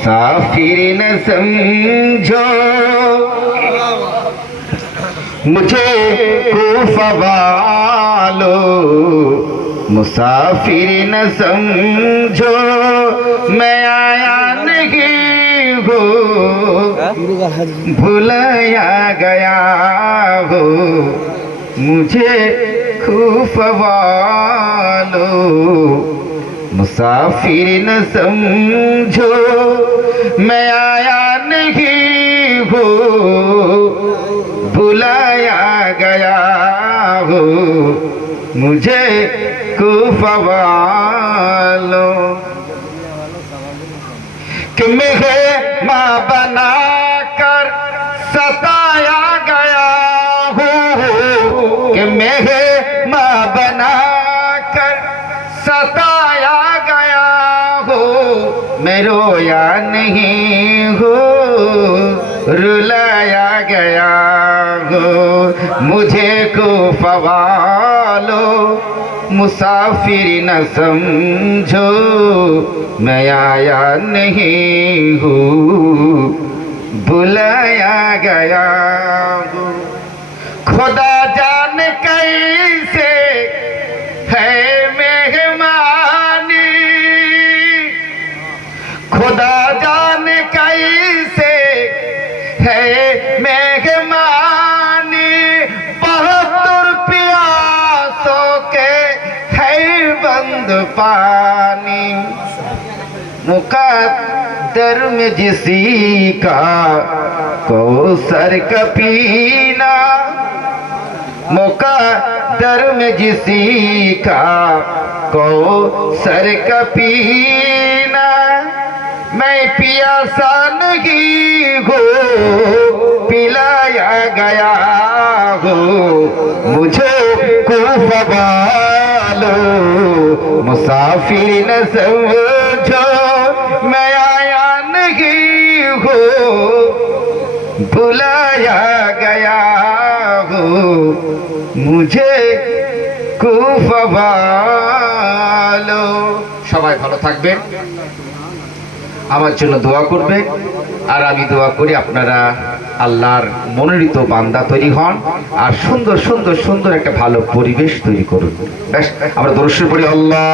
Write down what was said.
मुसाफिर न समझो मुझे कूफा वालों, मुसाफिर न समझो मैं आया नहीं हूँ, भुलाया गया हो मुझे कूफा वालों। मुसाफिर न समझो मैं आया नहीं हूँ, भुलाया गया हो मुझे कूफा वालों। कि मेहमान बना कर सताया गया हूँ, कि मेहमान बना कर सताया गया हो मैं रोया नहीं हूँ, रुलाया गया हो मुझे कूफा वालों। मुसाफिर न समझो मैं आया नहीं हूँ, बुलाया गया हूँ। खुदा जाने कैसे है मेहमानी, खुदा जाने कैसे है मेहमानी, बहत्तर प्यासों के है बंद पानी। मुकद्दर में जिसी का कौसर का पीना, मुकद्दर में जिसी का कौसर का पीना, मैं पियासा नहीं हूँ, पिलाया गया हो मुझे कूफा वालों। मुसाफिर न समझो मैं आया नहीं हूँ, बुलाया गया हो मुझे कूफा वालों। সবাই ভালো থাকবেন, আমার জন্য দোয়া করবেন, আর আমি দোয়া করি আপনারা আল্লাহর মনোনীত বান্দা তৈরি হন, আর সুন্দর সুন্দর সুন্দর একটা ভালো পরিবেশ তৈরি করুন। বেশ, আমরা দরুদ শরীফ পড়ি। আল্লাহ